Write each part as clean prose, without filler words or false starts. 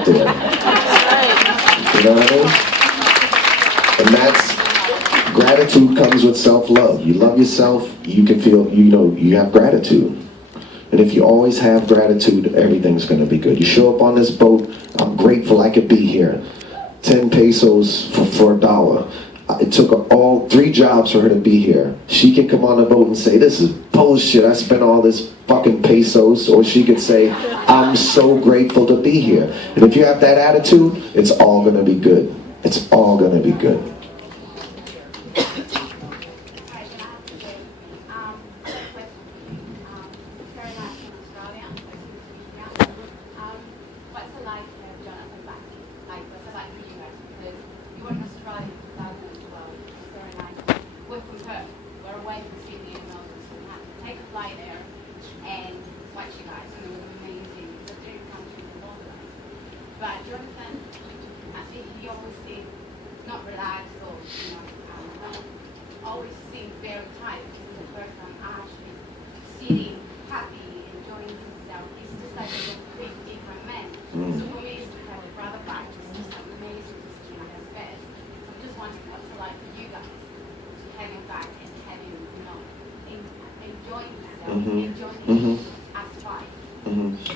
out there. You know what I mean? And that's, gratitude comes with self-love. You love yourself, you can feel, you have gratitude. And if you always have gratitude, everything's gonna be good. You show up on this boat, I'm grateful I could be here. 10 pesos for $1. It took all 3 jobs for her to be here. She can come on the boat and say, this is bullshit, I spent all this fucking pesos. Or she could say, I'm so grateful to be here. And if you have that attitude, it's all gonna be good. It's all gonna be good.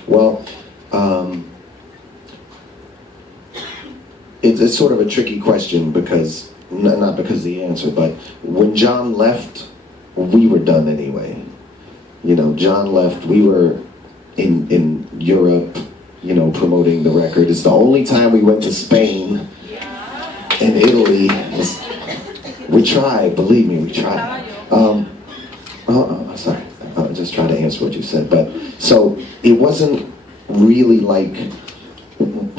Well, it's sort of a tricky question because, not because of the answer, but when John left, we were done anyway. You know, John left, we were in Europe, you know, promoting the record. It's the only time we went to Spain and Italy. We tried, believe me, we tried. Sorry, I'm just trying to answer what you said. But so it wasn't really like,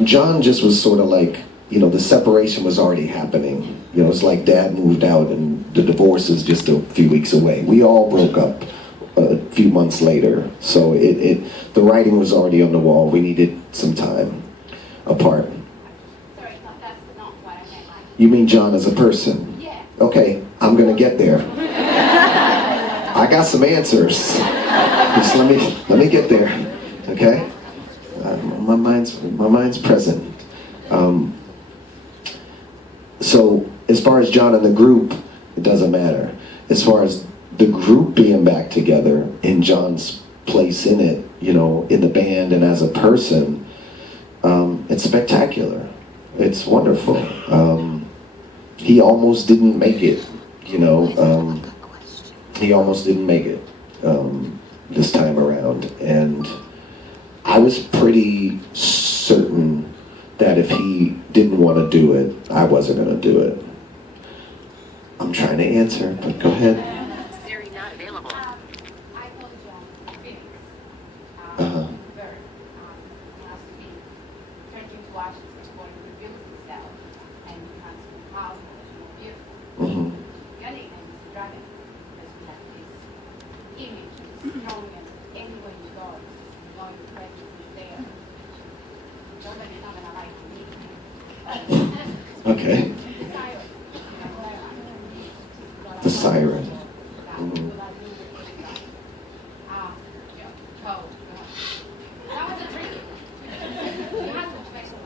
John just was sort of like, you know, the separation was already happening. You know, it's like Dad moved out and the divorce is just a few weeks away. We all broke up a few months later. So the writing was already on the wall. We needed some time apart. Sorry, that's not what I meant. You mean John as a person? Yeah. Okay, I'm gonna get there. I got some answers. Just let me get there. Okay? My mind's present. So as far as John and the group, it doesn't matter. As far as the group being back together in John's place in it, you know, in the band and as a person, it's spectacular. It's wonderful. He almost didn't make it, you know. He almost didn't make it this time around. And I was pretty certain that if he didn't want to do it, I wasn't going to do it. I'm trying to answer, but go ahead. Siri not available. I told John, Phoenix. Uh-huh. Very, has to be turned into Washington, going to rebuild himself and becomes more powerful and more beautiful. Mm-hmm. Your nickname is the Dragon, because we have this image, this strong, and anywhere you go, you know your presence is there. Nobody not gonna like me. Okay. The siren. Mm-hmm.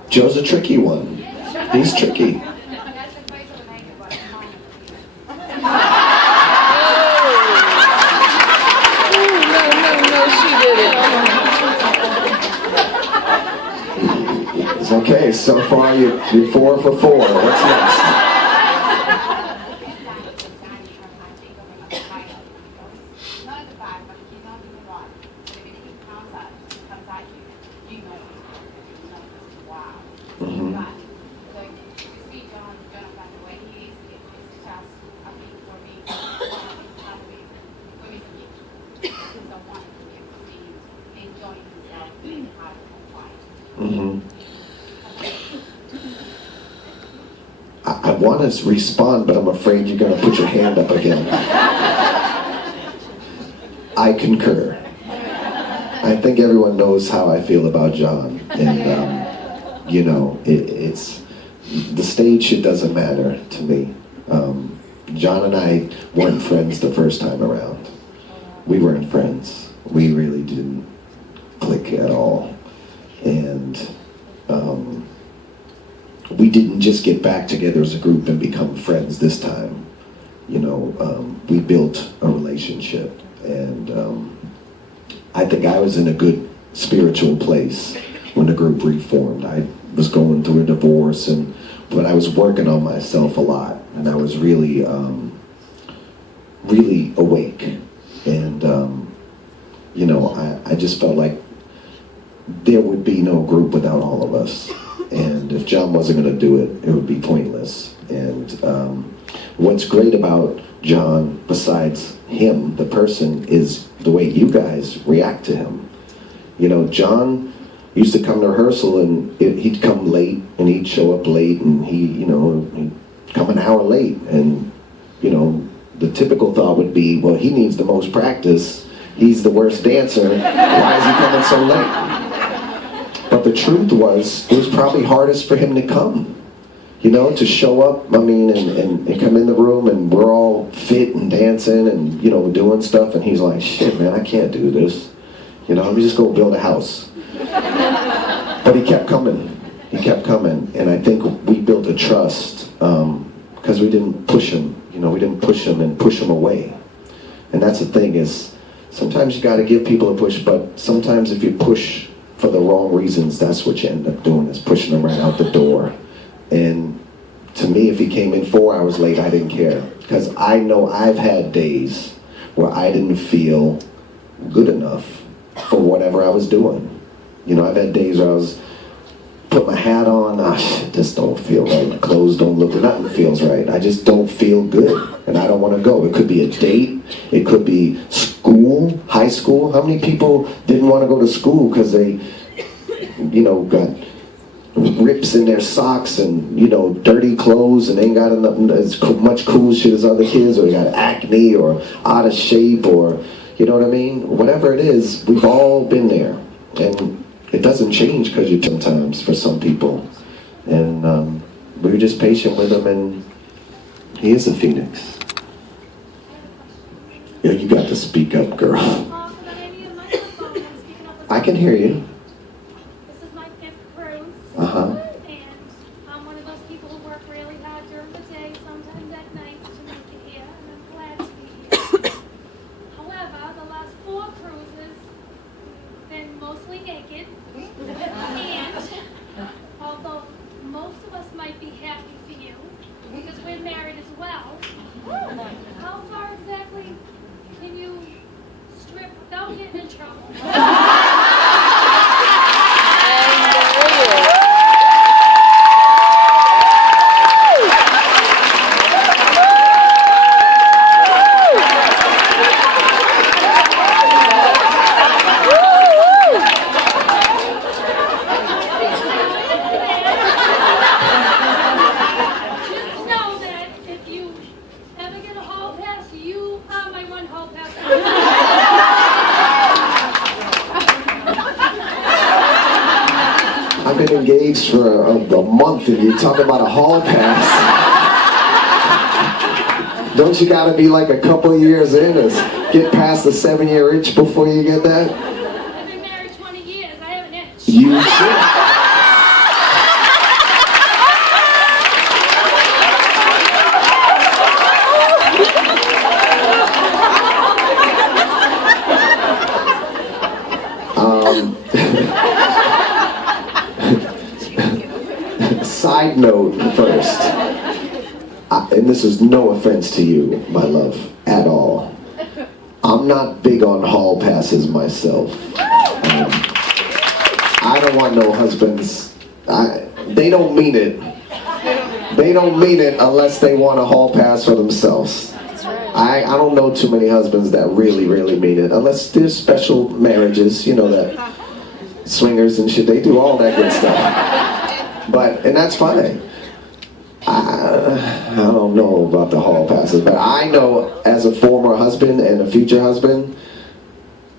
Joe's a tricky one. He's tricky. It's okay. So far, you're 4 for 4. What's next? I want to respond, but I'm afraid you're going to put your hand up again. I concur. I think everyone knows how I feel about John, and you know, it's the stage. It doesn't matter to me. John and I weren't friends the first time around. We weren't friends. We really didn't click at all, and we didn't just get back together as a group and become friends this time. You know, we built a relationship, and I think I was in a good spiritual place when the group reformed. I was going through a divorce, but I was working on myself a lot, and I was really, really awake. And you know, I just felt like there would be no group without all of us. And if John wasn't going to do it, it would be pointless. And what's great about John, besides him, the person, is the way you guys react to him. You know, John used to come to rehearsal, and he'd come late, and he'd show up late, and he'd come an hour late. And, you know, the typical thought would be, well, he needs the most practice. He's the worst dancer. Why is he coming so late? But the truth was, it was probably hardest for him to come. You know, to show up, I mean, and come in the room, and we're all fit and dancing and, you know, doing stuff, and he's like, shit, man, I can't do this. You know, let me just go build a house. But he kept coming. He kept coming. And I think we built a trust because we didn't push him. You know, we didn't push him and push him away. And that's the thing is, sometimes you got to give people a push, but sometimes if you push for the wrong reasons, that's what you end up doing, is pushing them right out the door. And to me, if he came in 4 hours late, I didn't care. Because I know I've had days where I didn't feel good enough for whatever I was doing. You know, I've had days where I was put my hat on, this don't feel right. My clothes don't look, nothing feels right. I just don't feel good, and I don't want to go. It could be a date. It could be school, high school. How many people didn't want to go to school because they, you know, got rips in their socks and, you know, dirty clothes, and ain't got enough, as much cool shit as other kids, or they got acne, or out of shape, or, you know what I mean? Whatever it is, we've all been there. And it doesn't change because you sometimes, for some people. And we were just patient with him, and he is a phoenix. Yeah, you got to speak up, girl. I can hear you. This is my 5th cruise. Uh-huh. And I'm one of those people who work really hard during the day, sometimes at night, to make it here, and I'm glad to be here. However, the last 4 cruises, we've been mostly naked. And although most of us might be happy for you, because we're married as well, how far exactly can you strip without getting in trouble? I've been engaged for a month, and you're talking about a hall pass. Don't you gotta be like a couple of years in to get past the 7-year itch before you get that? I've been married 20 years. I have an itch. You should. Side note first, and this is no offense to you, my love, at all. I'm not big on hall passes myself. I don't want no husbands. They don't mean it. They don't mean it unless they want a hall pass for themselves. I don't know too many husbands that really, really mean it, unless there's special marriages, you know, that swingers and shit, they do all that good stuff. And that's fine. I don't know about the hall passes, but I know as a former husband and a future husband,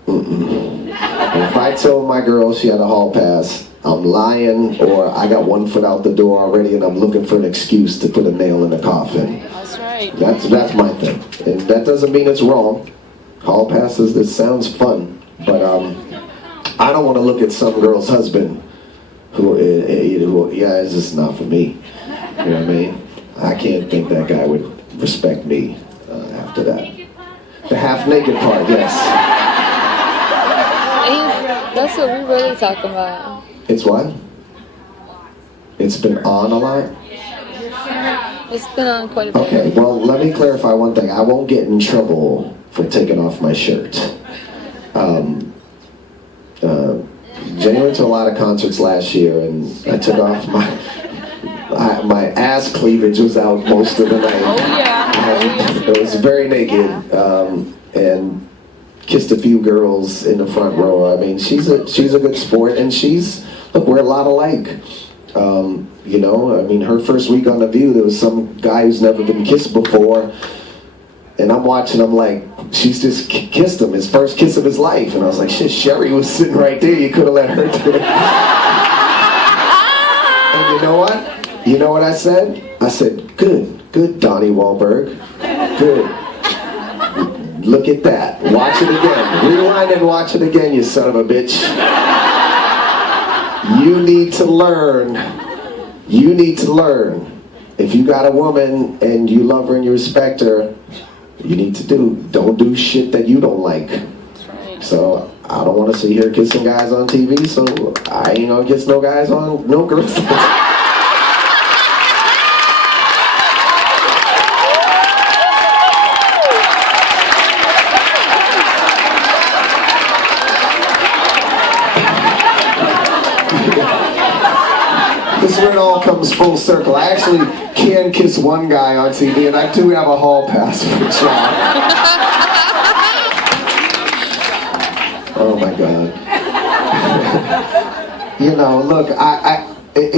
if I told my girl she had a hall pass, I'm lying, or I got one foot out the door already and I'm looking for an excuse to put a nail in the coffin. That's right. That's my thing. And that doesn't mean it's wrong. Hall passes, this sounds fun, but I don't want to look at some girl's husband yeah, it's just not for me. You know what I mean? I can't think that guy would respect me after that. Naked part? The half-naked part, yes. That's what we really talking about. It's what? It's been on a lot? It's been on quite a bit. Okay, well, let me clarify one thing. I won't get in trouble for taking off my shirt. Jenny went to a lot of concerts last year, and I took off my ass cleavage was out most of the night. Oh yeah. It was very naked, and kissed a few girls in the front row. I mean, she's a good sport, and look, we're a lot alike. You know, I mean, her first week on The View, there was some guy who's never been kissed before, and I'm watching, I'm like, she's just kissed him, his first kiss of his life, and I was like, shit, Sherry was sitting right there, you could have let her do it. And you know what? You know what I said? I said, good, Donnie Wahlberg, good. Look at that. Watch it again. Rewind and watch it again, you son of a bitch. You need to learn. You need to learn. If you got a woman and you love her and you respect her, you need to don't do shit that you don't like. So I don't want to see her kissing guys on TV, so I ain't gonna kiss no guys on no girls. This is where it all comes full circle. I actually can kiss one guy on TV, and I do have a hall pass for John. Oh my God. You know, look,